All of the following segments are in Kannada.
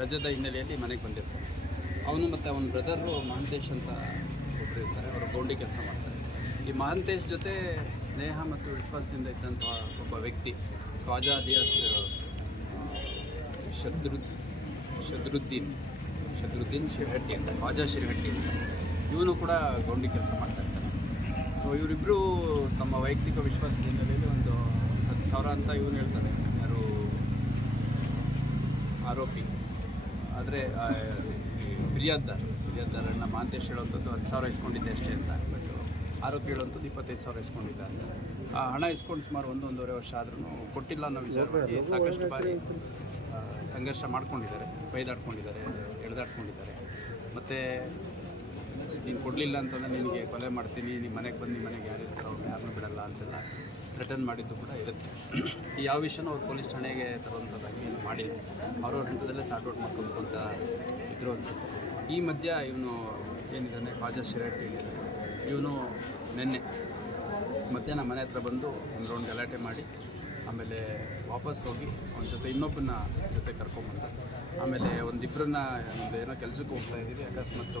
ರಜದ ಹಿನ್ನೆಲೆಯಲ್ಲಿ ಮನೆಗೆ ಬಂದಿರ್ತಾರೆ. ಅವನು ಮತ್ತು ಅವನ ಬ್ರದರು ಮಹಾಂತೇಶ್ ಅಂತ ಒಬ್ಬರು ಇರ್ತಾರೆ. ಅವರು ಗೌಂಡಿ ಕೆಲಸ ಮಾಡ್ತಾರೆ. ಈ ಮಹಾಂತೇಶ್ ಜೊತೆ ಸ್ನೇಹ ಮತ್ತು ವಿಶ್ವಾಸದಿಂದ ಇದ್ದಂಥ ಒಬ್ಬ ವ್ಯಕ್ತಿ ಖ್ವಾಜಾ ಅಲಿಯಾಸ್ ಶದ್ರುದ್ದೀನ್ ಶಿರಹಟ್ಟಿ ಅಂತ, ಖ್ವಾಜಾ ಶಿರಹಟ್ಟಿ ಅಂತ, ಇವನು ಕೂಡ ಗೌಂಡಿ ಕೆಲಸ ಮಾಡ್ತಾ ಇರ್ತಾನೆ. ಸೊ ಇವರಿಬ್ಬರು ತಮ್ಮ ವೈಯಕ್ತಿಕ ವಿಶ್ವಾಸದ ಹಿನ್ನೆಲೆಯಲ್ಲಿ ಒಂದು 10,000 ಅಂತ ಇವನು ಹೇಳ್ತಾರೆ, ಯಾರು ಆರೋಪಿ. ಆದರೆ ಫಿರ್ಯಾದ್ದಾರನ್ನ ಮಹಾಂತೇಶ್ ಹೇಳುವಂಥದ್ದು 10,000 ಇಸ್ಕೊಂಡಿದ್ದೆ ಅಷ್ಟೇ ಅಂತ. ಬಟ್ ಆರೋಪಿ ಹೇಳುವಂಥದ್ದು 25,000 ಇಸ್ಕೊಂಡಿದ್ದ ಅಂತ. ಆ ಹಣ ಇಸ್ಕೊಂಡು ಸುಮಾರು 1-1.5 ವರ್ಷ ಆದ್ರೂ ಕೊಟ್ಟಿಲ್ಲ ಅನ್ನೋ ವಿಚಾರವಾಗಿ ಸಾಕಷ್ಟು ಬಾರಿ ಸಂಘರ್ಷ ಮಾಡ್ಕೊಂಡಿದ್ದಾರೆ, ಬೈದಾಡ್ಕೊಂಡಿದ್ದಾರೆ, ಎಳೆದಾಡ್ಕೊಂಡಿದ್ದಾರೆ. ಮತ್ತು ನೀನು ಕೊಡಲಿಲ್ಲ ಅಂತಂದರೆ ನಿನಗೆ ಕೊಲೆ ಮಾಡ್ತೀನಿ, ನಿಮ್ಮ ಮನೆಗೆ ಬಂದು ನಿಮ್ಮ ಮನೆಗೆ ಯಾರು ಇರ್ತಾರೋ ಯಾರನ್ನೂ ಬಿಡಲ್ಲ ಅಂತೆಲ್ಲ ಥ್ರೆಟನ್ ಮಾಡಿದ್ದು ಕೂಡ ಇರುತ್ತೆ. ಈ ಯಾವ ವಿಷಯನೂ ಅವ್ರು ಪೊಲೀಸ್ ಠಾಣೆಗೆ ತರುವಂಥದ್ದಾಗಿ ಏನು ಮಾಡಿಲ್ಲ. ಅವ್ರವ್ರ ಹಂತದಲ್ಲೇ ಸಾರ್ಟ್ ಔಟ್ ಮಾಡ್ಕೊಂತ ಇದ್ರು ಅನಿಸುತ್ತೆ. ಈ ಮಧ್ಯ ಇವನು ಏನಿದ್ದಾನೆ ಖ್ವಾಜಾ ಶಿರಹಟ್ಟಿ, ಇವನು ನಿನ್ನೆ ಮಧ್ಯಾಹ್ನ ಮನೆ ಹತ್ರ ಬಂದು ಒಂದು ರೌಂಡ್ ಗಲಾಟೆ ಮಾಡಿ ಆಮೇಲೆ ವಾಪಸ್ ಹೋಗಿ ಅವನ ಜೊತೆ ಇನ್ನೊಬ್ಬನ ಜೊತೆ ಕರ್ಕೊಂಬಂದ. ಆಮೇಲೆ ಒಂದಿಬ್ಬರನ್ನ ಏನೋ ಕೆಲಸಕ್ಕೆ ಹೋಗ್ತಾ ಇದ್ದೀವಿ, ಅಕಸ್ಮಾತ್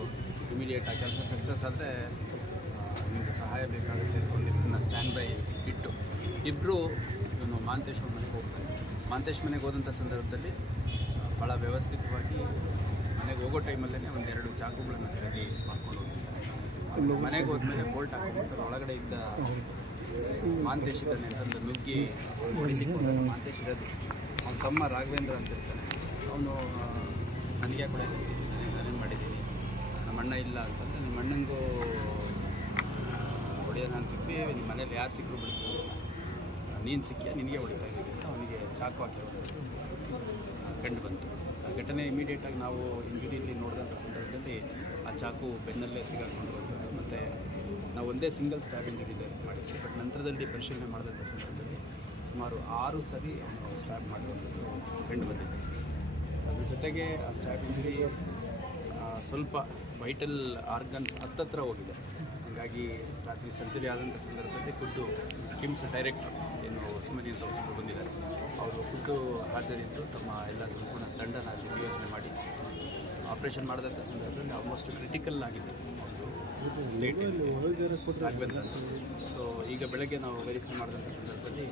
ಇಮಿಡಿಯೇಟ್ ಆ ಕೆಲಸ ಸಕ್ಸಸ್ ಆದರೆ ನಿಮಗೆ ಸಹಾಯ ಬೇಕಾಗುತ್ತೆ ಒಂದಿಬ್ಬರನ್ನ ಸ್ಟ್ಯಾಂಡ್ ಬೈ ಇಟ್ಟು ಇಬ್ಬರು ಇವನು ಮಹಾಂತೇಶ್ ಮನೆಗೆ ಹೋಗ್ತಾನೆ. ಮಹಾಂತೇಶ್ ಮನೆಗೆ ಹೋದಂಥ ಸಂದರ್ಭದಲ್ಲಿ ಭಾಳ ವ್ಯವಸ್ಥಿತವಾಗಿ ಮನೆಗೆ ಹೋಗೋ ಟೈಮಲ್ಲೇ 1-2 ಚಾಕುಗಳನ್ನು ಖರೀದಿ ಮಾಡ್ಕೊಂಡು ಹೋಗ್ತೀವಿ. ಮನೆಗೆ ಹೋದ್ಮೇಲೆ ಬೋಲ್ಟ್ ಹಾಕಿಬಿಟ್ಟು ಒಳಗಡೆ ಇದ್ದ ಮಹಾಂತೇಶ್ ಇದ್ದಾನೆ ಅಂತಂದು ನುಗ್ಗಿ ಹೊಡಿಲಿಕ್ಕೆ ಹೋದಾಗ ಮಹಾಂತೇಶ್ ಇರೋದು ಅವನ ತಮ್ಮ ರಾಘವೇಂದ್ರ ಅಂತ ಇರ್ತಾನೆ. ಅವನು ನನಗೆ ಯಾಕೆ ಹೊಡೆಯಲಿದ್ದೀನಿ, ನಾನೇನು ಮಾಡಿದ್ದೀನಿ, ನಮ್ಮ ಅಣ್ಣ ಇಲ್ಲ ಅಂತಂದರೆ ನಿಮ್ಮ ಅಣ್ಣಂಗೂ ಹೊಡೆಯೋಣ ಅಂತ ತಿಪ್ಪಿ ನಿಮ್ಮ ಮನೇಲಿ ಯಾರು ಸಿಕ್ಕರು ಬಿಡ್ತೀವಿ, ನೀನು ಸಿಕ್ಕಿಯ ನಿನಗೆ ಹೊಡಿತಾ ಇದ್ದೀವಿ ಅಂತ ಅವನಿಗೆ ಚಾಕು ಹಾಕಿರೋದು ಕಂಡು ಬಂತು. ಆ ಘಟನೆ ಇಮಿಡಿಯೇಟಾಗಿ ನಾವು ಇಂಜುರಿಯಲ್ಲಿ ನೋಡಿದಂಥ ಸಂದರ್ಭದಲ್ಲಿ ಆ ಚಾಕು ಬೆನ್ನಲ್ಲೇ ಸಿಗಾಕೊಂಡು ಬಂತು. ಮತ್ತು ನಾವು ಒಂದೇ ಸಿಂಗಲ್ ಸ್ಟ್ಯಾಬ್ ಇಂಜುರಿ ಮಾಡಿದ್ವಿ. ಬಟ್ ನಂತರದಲ್ಲಿ ಪರಿಶೀಲನೆ ಮಾಡಿದಂಥ ಸಂದರ್ಭದಲ್ಲಿ ಸುಮಾರು 6 ಸರಿ ಸ್ಟ್ಯಾಬ್ ಮಾಡುವಂಥದ್ದು ಕಂಡು ಬಂದಿದೆ. ಅದ್ರ ಜೊತೆಗೆ ಆ ಸ್ಟ್ಯಾಬ್ ಇಂಜುರಿ ಸ್ವಲ್ಪ ವೈಟಲ್ ಆರ್ಗನ್ಸ್ ಹತ್ತತ್ರ ಹೋಗಿದೆ. ಹಾಗಾಗಿ ರಾತ್ರಿ ಸರ್ಜರಿ ಆದಂಥ ಸಂದರ್ಭದಲ್ಲಿ ಖುದ್ದು ಕಿಮ್ಸ್ ಡೈರೆಕ್ಟ್ರು ಏನು ಹೊಸಮನೆಯಿಂದ ಹೊಸದು ಬಂದಿದ್ದಾರೆ, ಅವರು ಖುದ್ದು ಹಾಜರಿದ್ದು ತಮ್ಮ ಎಲ್ಲ ಸಂಪೂರ್ಣ ತಂಡನ ನಿಯೋಜನೆ ಮಾಡಿ ಆಪ್ರೇಷನ್ ಮಾಡಿದಂಥ ಸಂದರ್ಭದಲ್ಲಿ ಆಲ್ಮೋಸ್ಟ್ ಕ್ರಿಟಿಕಲ್ ಆಗಿದೆ ರಾಘವೇಂದ್ರ. ಸೊ ಈಗ ಬೆಳಗ್ಗೆ ನಾವು ವೆರಿಫೈ ಮಾಡಿದಂಥ ಸಂದರ್ಭದಲ್ಲಿ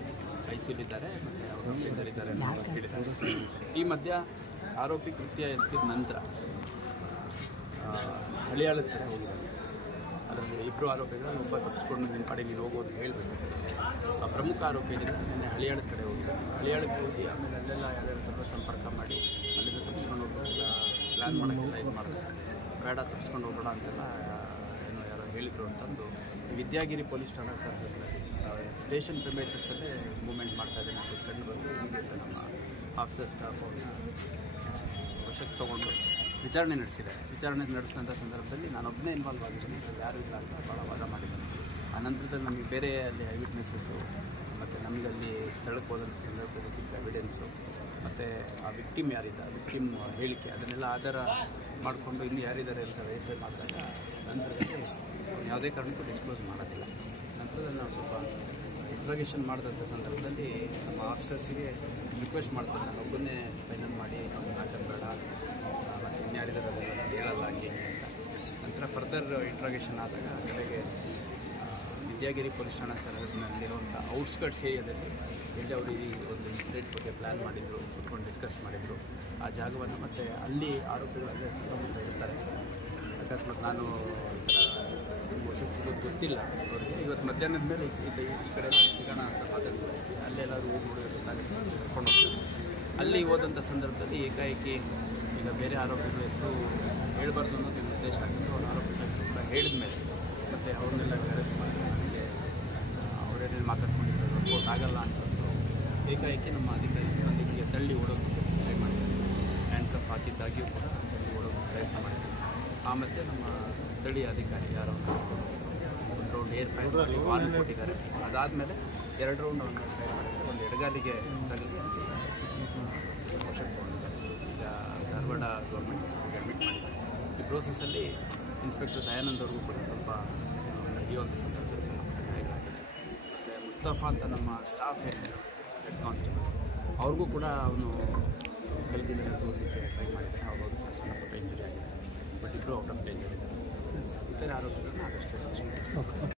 ICUಲಿದ್ದಾರೆ ಮತ್ತು ಅವರು ಇದ್ದಾರೆ ಅಂತ ಹೇಳಿದ್ದಾರೆ. ಈ ಮಧ್ಯ ಆರೋಪಿ ಕೃತ್ಯ ಎಸಗಿದ ನಂತರ ಹಳಿಯಾಳದ ಕಡೆ ಹೋಗಿದ್ದಾರೆ. ಅದರಲ್ಲಿ 2 ಆರೋಪಿಗಳು, ಒಬ್ಬ ತಪ್ಪಿಸ್ಕೊಂಡು ನಿನ್ನ ಪಾಡಿ ನೀನು ಹೋಗೋದು ಹೇಳಬೇಕು. ಆ ಪ್ರಮುಖ ಆರೋಪಿ ಏನಿದೆ ನಿನ್ನೆ ಹಳಿಯಾಳದ ಕಡೆ ಹೋಗಿದ್ದಾರೆ. ಹಳಿಯಾಳಕ್ಕೆ ಹೋಗಿ ಆಮೇಲೆ ಅಲ್ಲೆಲ್ಲ ಯಾರ್ಯಾರ ಥರ ಸಂಪರ್ಕ ಮಾಡಿ ಅಲ್ಲಿಂದ ತಪ್ಪಿಸ್ಕೊಂಡು ಹೋಗೋಲ್ಲ ಪ್ಲ್ಯಾನ್ ಮಾಡೋಕ್ಕೆಲ್ಲ ಇದು ಮಾಡಿದೆ. ಬೇಡ ತಪ್ಪಿಸ್ಕೊಂಡು ಹೋಗೋಣ ಅಂತೆಲ್ಲ ಏನೋ ಯಾರೋ ಹೇಳಿದರು ಅಂತಂದು ವಿದ್ಯಾಗಿರಿ ಪೊಲೀಸ್ ಠಾಣಾ ಸರ್ಕಲ್ನಲ್ಲಿ ಸ್ಟೇಷನ್ ಪ್ರಿಮೈಸಸ್ಸಲ್ಲೇ ಮೂವ್ಮೆಂಟ್ ಮಾಡ್ತಾಯಿದ್ದೇನೆ ಅಂತ ಕಂಡು ಬಂದು ನಮ್ಮ ಆಫೀಸರ್ ಸ್ಟಾಫ್ ಅವ್ರನ್ನ ವಶಕ್ಕೆ ತೊಗೊಂಡು ವಿಚಾರಣೆ ನಡೆಸಿದ್ದಾರೆ. ವಿಚಾರಣೆ ನಡೆಸಿದಂಥ ಸಂದರ್ಭದಲ್ಲಿ ನಾನೊಬ್ಬನೇ ಇನ್ವಾಲ್ವ್ ಆಗಿದ್ದೀನಿ, ಯಾರೂ ಇಲ್ಲ ಅಂತ ಭಾಳ ವಾದ ಮಾಡಿದ್ದೀನಿ. ಆ ನಂತರದಲ್ಲಿ ನಮಗೆ ಬೇರೆ ಅಲ್ಲಿ ಐ ವಿಟ್ನೆಸ್ಸಸ್ಸು ಮತ್ತು ನಮಗಲ್ಲಿ ಸ್ಥಳಕ್ಕೆ ಹೋದಂಥ ಸಂದರ್ಭದಲ್ಲಿ ಸಿಕ್ಕ ಎವಿಡೆನ್ಸು ಮತ್ತು ಆ ವಿಕ್ಟಿಮ್ ಯಾರಿದ್ದ ವಿಕ್ಟಿಮ್ ಹೇಳಿಕೆ ಅದನ್ನೆಲ್ಲ ಆಧಾರ ಮಾಡಿಕೊಂಡು ಇನ್ನೂ ಯಾರಿದ್ದಾರೆ ಅಂತ ವೆರಿಫೈ ಮಾಡಿದಾಗ ನಂತರದಲ್ಲಿ ಯಾವುದೇ ಕಾರಣಕ್ಕೂ ಡಿಸ್ಕ್ಲೋಸ್ ಮಾಡೋದಿಲ್ಲ. ನಂತರದಲ್ಲಿ ನಾವು ಸ್ವಲ್ಪ ಇಂಟ್ರೋಗೇಷನ್ ಮಾಡಿದಂಥ ಸಂದರ್ಭದಲ್ಲಿ ನಮ್ಮ ಆಫೀಸರ್ಸಿಗೆ ರಿಕ್ವೆಸ್ಟ್ ಮಾಡ್ತಾರೆ, ನಾನು ಒಬ್ಬನ್ನೇ ಫೈನಲ್ ಮಾಡಿ ನಾವು ಹಾಕೋದು ಬೇಡ ಮತ್ತು ಇನ್ಯಾರಿದ್ದಾರೆ ಅದೆಲ್ಲ ಹೇಳಲ್ಲ ಹಾಗೆ ಅಂತ. ನಂತರ ಫರ್ದರ್ ಇಂಟ್ರೋಗೇಷನ್ ಆದಾಗ ಕಡೆಗೆ ವಿದ್ಯಾಗಿರಿ ಪೊಲೀಸ್ ಠಾಣಾ ಸರಹದ್ದಿನಲ್ಲಿರುವಂಥ ಔಟ್ಸ್ಕಟ್ಸ್ ಏರಿಯಾದಲ್ಲಿ ಎಲ್ಲಿ ಅವರು ಈ ಒಂದು ಇನ್ಸಿಡೆಂಟ್ ಬಗ್ಗೆ ಪ್ಲ್ಯಾನ್ ಮಾಡಿದರು, ಕೂತ್ಕೊಂಡು ಡಿಸ್ಕಸ್ ಮಾಡಿದರು ಆ ಜಾಗವನ್ನು. ಮತ್ತು ಅಲ್ಲಿ ಆರೋಪಿಗಳಲ್ಲೇ ಸುತ್ತಮುತ್ತ ಇರ್ತಾರೆ. ಅಕಸ್ಮಾತ್ ನಾನು ವರ್ಷಕ್ಕೆ ಸಿಗೋದು ಗೊತ್ತಿಲ್ಲ ಅವರಿಗೆ. ಇವತ್ತು ಮಧ್ಯಾಹ್ನದ ಮೇಲೆ ಈ ಕಡೆ ಸಿಗೋಣ ಅಂತ ಮಾತಾಡ್ತಾರೆ. ಅಲ್ಲೆಲ್ಲರೂ ಹೋಗಿ ನೋಡೋದಕ್ಕಾಗುತ್ತೆ ಕರ್ಕೊಂಡು ಹೋಗ್ತಾರೆ. ಅಲ್ಲಿ ಹೋದಂಥ ಸಂದರ್ಭದಲ್ಲಿ ಏಕಾಏಕಿ ಈಗ ಬೇರೆ ಆರೋಪಿಗಳ ಹೆಸರು ಹೇಳಬಾರ್ದು ಅನ್ನೋದು ಉದ್ದೇಶ ಆಗಿತ್ತು. ಅವ್ರ ಆರೋಪಿಗಳ ಹೆಸರು ಕೂಡ ಹೇಳಿದ ಮೇಲೆ ಮತ್ತು ಅವ್ರನ್ನೆಲ್ಲ ಅರೆಸ್ಟ್ ಮಾಡಿ ನನಗೆ ಅವರೇನೇನು ಮಾತಾಡ್ಕೊಂಡಿದ್ದಾರೆ ರಿಪೋರ್ಟ್ ಆಗಲ್ಲ ಅಂತಂದು ಏಕಾಏಕಿ ನಮ್ಮ ಅಧಿಕಾರಿ ಸಿಬ್ಬಂದಿಗೆ ತಳ್ಳಿ ಓಡೋದಕ್ಕೆ ಟ್ರೈ ಮಾಡಿದ್ದಾರೆ. ಹ್ಯಾಂಡ್ ಕಪ್ ಹಾಕಿದ್ದಾಗಿಯೂ ಕೂಡ ತಳ್ಳಿ ಓಡೋದಕ್ಕೆ ಪ್ರಯತ್ನ ಮಾಡಿದ್ದಾರೆ. ಆ ಮತ್ತು ನಮ್ಮ ಸ್ಥಳೀಯ ಅಧಿಕಾರಿ ಯಾರೋ ಒಂದು ರೌಂಡ್ ಏರ್ ಫೈರ್ ಮಾಡಿ ವಾರ್ನ್ ಕೊಟ್ಟಿದ್ದಾರೆ. ಅದಾದಮೇಲೆ 2 ರೌಂಡ್ ಅವನ್ನ ಟ್ರೈ ಮಾಡಿದ್ದಾರೆ. ಒಂದು ಎಡಗಾಲಿಗೆ ತಲೆಗೆ ವಶಕ್ಕೆ ತಗೊಂಡಿದ್ದಾರೆ. ಈಗ ಧಾರವಾಡ ಗೌರ್ಮೆಂಟ್ ಅಡ್ಮಿಟ್ ಮಾಡಿದ್ದಾರೆ. ಈ ಪ್ರೋಸೆಸ್ಸಲ್ಲಿ ಇನ್ಸ್ಪೆಕ್ಟರ್ ದಯಾನಂದ್ ಅವ್ರಿಗೂ ಕೂಡ ಸ್ವಲ್ಪ ನಡೆಯುವಂಥ ಸಂದರ್ಭದಲ್ಲಿ ಸ್ವಲ್ಪ ಗಾಯಗಳಾಗಿದೆ. ಮತ್ತು ಮುಸ್ತಫಾ ಅಂತ ನಮ್ಮ ಸ್ಟಾಫ್ ಏನಿದ್ರು ಹೆಡ್ ಕಾನ್ಸ್ಟೇಬಲ್ ಅವ್ರಿಗೂ ಕೂಡ ಅವನು ಕಲ್ಬಿನ ತೋರಿಸಲಿಕ್ಕೆ ಟ್ರೈ ಮಾಡಿದ್ದಾರೆ. ಇಬ್ಬರು ಔಟ್ ಆಫ್ ಡೇಂಜರ್ ಇದ್ದಾರೆ. ಇತರೆ ಆರೋಪಿಗಳನ್ನ ಅರೆಸ್ಟ್ ಮಾಡಿದ್ದಾರೆ.